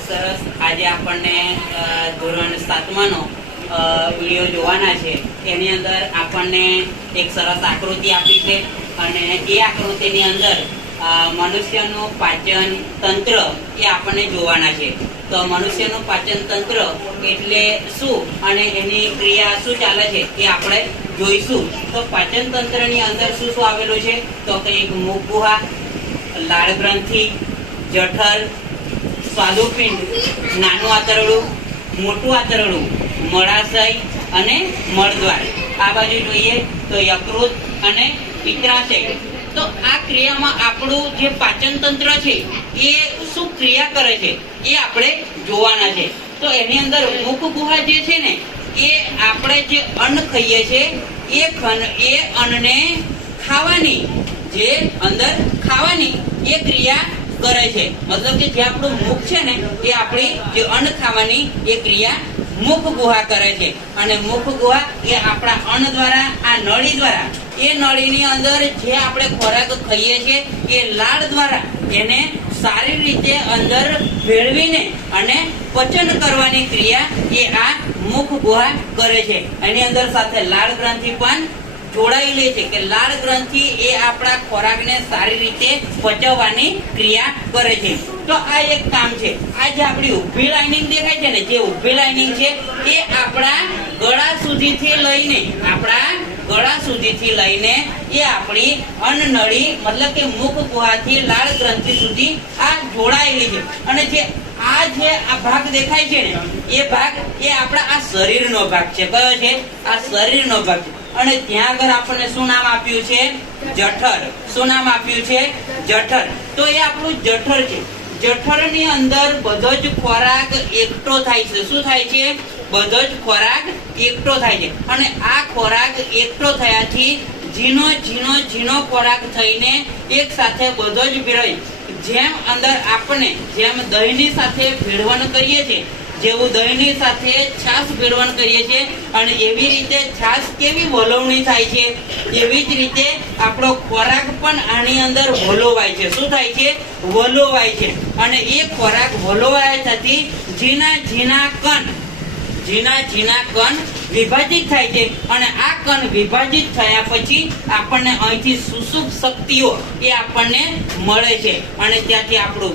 સરસ. આજે આપણને ધોરણ 7નો વિડીયો જોવાના છે. એની અંદર આપણને એક સરસ આકૃતિ આપી છે અને એ આકૃતિની અંદર મનુષ્યનું પાચન તંત્ર એ આપણને જોવાના છે. તો મનુષ્યનું પાચન તંત્ર એટલે શું અને એની ક્રિયા શું ચાલે છે એ આપણે જોઈશું. તો પાચન તંત્રની અંદર શું શું આવેલું છે? તો કંઈક મુખ ગુહા, લાળ ગ્રંથિ, જઠર, સ્વાદુપિંડ, નાનું આંતરડું, મોટું આંતરડું, મળાશય અને મળદ્વાર. આ બાજુ જોઈએ તો યકૃત અને પિત્તાશય. તો આ ક્રિયામાં આપણું જે પાચન તંત્ર છે એ શું ક્રિયા કરે છે એ આપણે જોવાના છે. તો એની અંદર મુખ ગુહા જે છે ને એ આપણે જે અન્ન ખાઈએ છીએ એ અન્નને ખાવાની, જે અંદર ખાવાની એ ક્રિયા કરે છે. મતલબ કે જે આપણું મુખ છે ને એ આપણી જે અન્ન ખાવાની એ ક્રિયા મુખ ગુહા કરે છે. અને મુખ ગુહા એ આપણા અન્ન દ્વારા, આ નળી દ્વારા, એ નળીની અંદર જે આપણે ખોરાક ખાઈએ છીએ એ લાળ દ્વારા એને સારી રીતે અંદર ભેળવીને અને પચન કરવાની ક્રિયા એ આ મુખ ગુહા કરે છે. એની અંદર સાથે લાળ ગ્રંથિ પણ જોડાયેલી છે કે લાળ ગ્રંથિ એ આપણા ખોરાકને સારી રીતે પચવવાની ક્રિયા કરે છે. તો આ એક કામ છે. આ જે આપણી ઊભી લાઇનિંગ દેખાય છે ને, જે ઊભી લાઇનિંગ છે એ આપણા ગળા સુધીથી લઈને એ આપણી અન્નનળી મતલબ કે મુખ ગુહાથી લાળ ગ્રંથિ સુધી આ જોડાયેલી છે. અને જે આ ભાગ દેખાય છે ને એ ભાગ એ આપણા આ શરીરનો ભાગ છે. કયો છે? આ શરીરનો ભાગ છે. અને ત્યાં આગળ આપણને શું નામ આપ્યું છે? જઠર. શું નામ આપ્યું છે? જઠર. તો એ આપણું જઠર છે. જઠરની અંદર બધો જ ખોરાક એકઠો થાય છે. શું થાય છે? બધો જ ખોરાક એકઠો થાય છે. અને આ ખોરાક એકઠો થયાથી ઝીણો ખોરાક થઈને એક સાથે બધો જ ભેળવાય. જેમ અંદર આપણે જેમ દહીંની સાથે ભેળવણ કરીએ છીએ, જેવું દહીંની સાથે છાશ ભેળવણ કરીએ છીએ અને એવી રીતે છાશ કેવી વલોવણી થાય છે, એવી જ રીતે આપણો ખોરાક પણ આની અંદર વલોવાય છે. શું થાય છે? વલોવાય છે. અને એ ખોરાક વલોવાય થતી ઝીણા કણ વિભાજિત થાય છે. અને આ કણ વિભાજિત થયા પછી આપણને અહીંથી સુષુપ્ત શક્તિઓ એ આપણને મળે છે. અને ત્યાંથી આપણું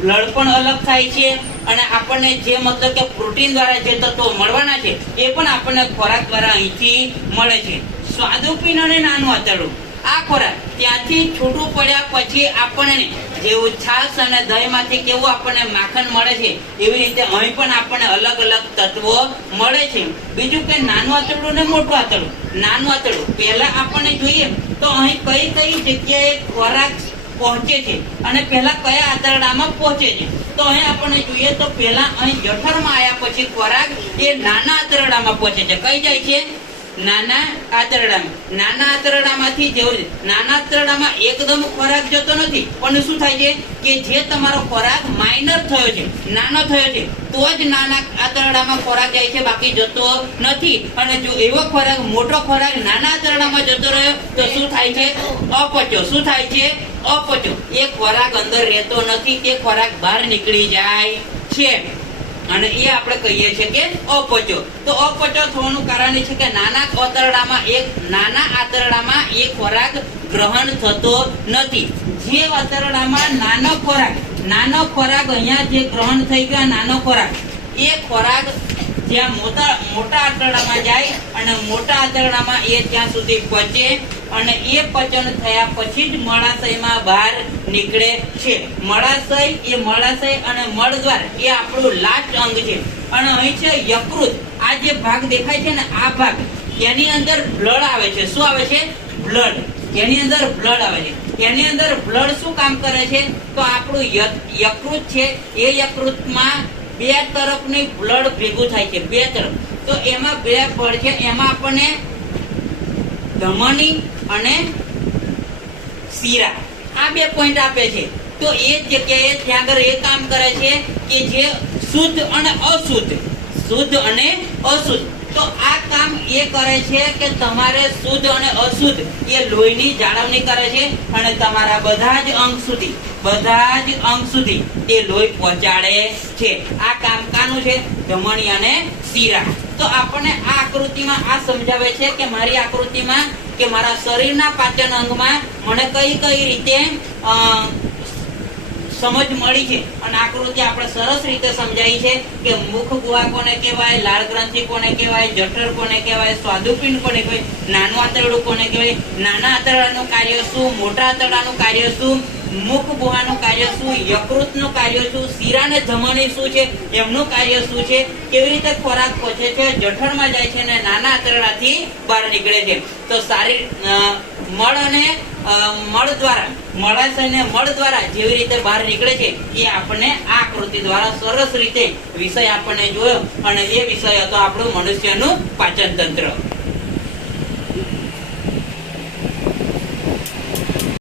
બ્લડ પણ અલગ થાય છે. અને આપણને જે મતલબ કે પ્રોટીન દ્વારા જે તત્વો મળવાના છે એ પણ આપણને ખોરાક દ્વારા અહીંથી મળે છે. સ્વાદુપિંડ અને નાનું આંતરડું, આ ખોરાક ત્યાંથી છૂટું પડ્યા પછી આપણને જેવું છાશ અને દહીંમાંથી કેવું આપણને માખણ મળે છે એવી રીતે અહીં પણ આપણને અલગ અલગ તત્વો મળે છે. બીજું કે નાનું આંતરડું ને મોટું આંતરડું. નાનું આંતરડું પહેલા આપણને જોઈએ તો અહીં કઈ જગ્યાએ ખોરાક પહોંચે છે અને પહેલા કયા આંતરડામાં પહોંચે છે. તો અહીં આપણને જોઈએ તો પહેલા અહીં જઠરમાં આવ્યા પછી ખોરાક એ નાના આંતરડામાં પહોંચે છે. કઈ જાય છે? નાના આંતરડામાં. નાના આંતરડામાંથી જેવું નાના આંતરડામાં એકદમ ખોરાક જતો નથી, પણ શું થાય છે કે જે તમારો ખોરાક માઇનર થયો છે, નાનો થયો છે, તો જ નાના આંતરડામાં ખોરાક જાય છે, બાકી જતો નથી. અને જો એવો ખોરાક, મોટો ખોરાક નાના આંતરડામાં જતો રહ્યો તો શું થાય છે? અપચો. શું થાય છે? અપચો. એ ખોરાક અંદર રહેતો નથી, તે ખોરાક બહાર નીકળી જાય છે અને એ આપણે કહીએ છીએ કે અપચો. તો અપચો થવાનું કારણ એ છે કે નાના આંતરડામાં એ ખોરાક ગ્રહણ થતો નથી. જે આંતરડામાં નાનો ખોરાક અહીંયા જે ગ્રહણ થઈ ગયો, નાનો ખોરાક, એ ખોરાક જ્યાં મોટા આંતરડામાં જાય અને મોટા આંતરડામાં એ ત્યાં સુધી પચે અને એ પચન થયા પછી જ મળાશયમાં બહાર નીકળે છે. મળાશય અને મળદ્વાર એ આપણું લાસ્ટ અંગ છે. અને અહીં છે યકૃત. આ જે ભાગ દેખાય છે ને, આ ભાગ, એની અંદર બ્લડ આવે છે. શું આવે છે? બ્લડ. એની અંદર બ્લડ આવે છે. એની અંદર બ્લડ શું કામ કરે છે? તો આપણું યકૃત છે, એ યકૃતમાં બે તરફની બ્લડ ભેગું થાય છે. બે તરફ. તો એમાં બે પડ છે. એમાં આપણને ધમની અને શીરા આ બે પોઈન્ટ આપે છે. તો એ જગ્યાએ ત્યાં આગળ એ કામ કરે છે કે જે શુદ્ધ અને અશુદ્ધ તો આ કામ એ કરે છે કે તમારે શુદ્ધ અને અશુદ્ધ એ લોહીની જાળવણી કરે છે અને તમારા બધા જ અંગ સુધી તે લોહી પહોંચાડે છે. આ કામ કાનું છે? ધમની અને શિરા. તો આપણને આ આકૃતિમાં આ સમજાવે છે કે મારી આકૃતિમાં કે મારા શરીરના પાચન અંગમાં મને કઈ કઈ રીતે સમજ મળી છે. અને આકૃતિ આપણે સરસ રીતે સમજાવી છે કે મુખ ગુહા કોને કહેવાય, લાળ ગ્રંથિ કોને કહેવાય, જઠર કોને કહેવાય, સ્વાદુપિંડ કોને કહેવાય, નાનું આંતરડું કોને કહેવાય, નાના આંતરડાનું કાર્ય શું, મોટા આંતરડાનું કાર્ય શું, મુખ ગુહાનું કાર્ય શું, યકૃતનું કાર્ય શું, શિરા અને ધમની શું છે, એમનું કાર્ય શું છે, કેવી રીતે ખોરાક પહોંચે છે, જઠરમાં જાય છે અને નાના આંતરડાથી બહાર નીકળે છે. તો સારી મળ અને મળ દ્વારા, મળાશય અને મળ દ્વારા જેવી રીતે બહાર નીકળે છે એ આપણને આ આકૃતિ દ્વારા સરસ રીતે વિષય આપણને જોયો અને એ વિષય હતો આપણું મનુષ્યનું પાચન તંત્ર.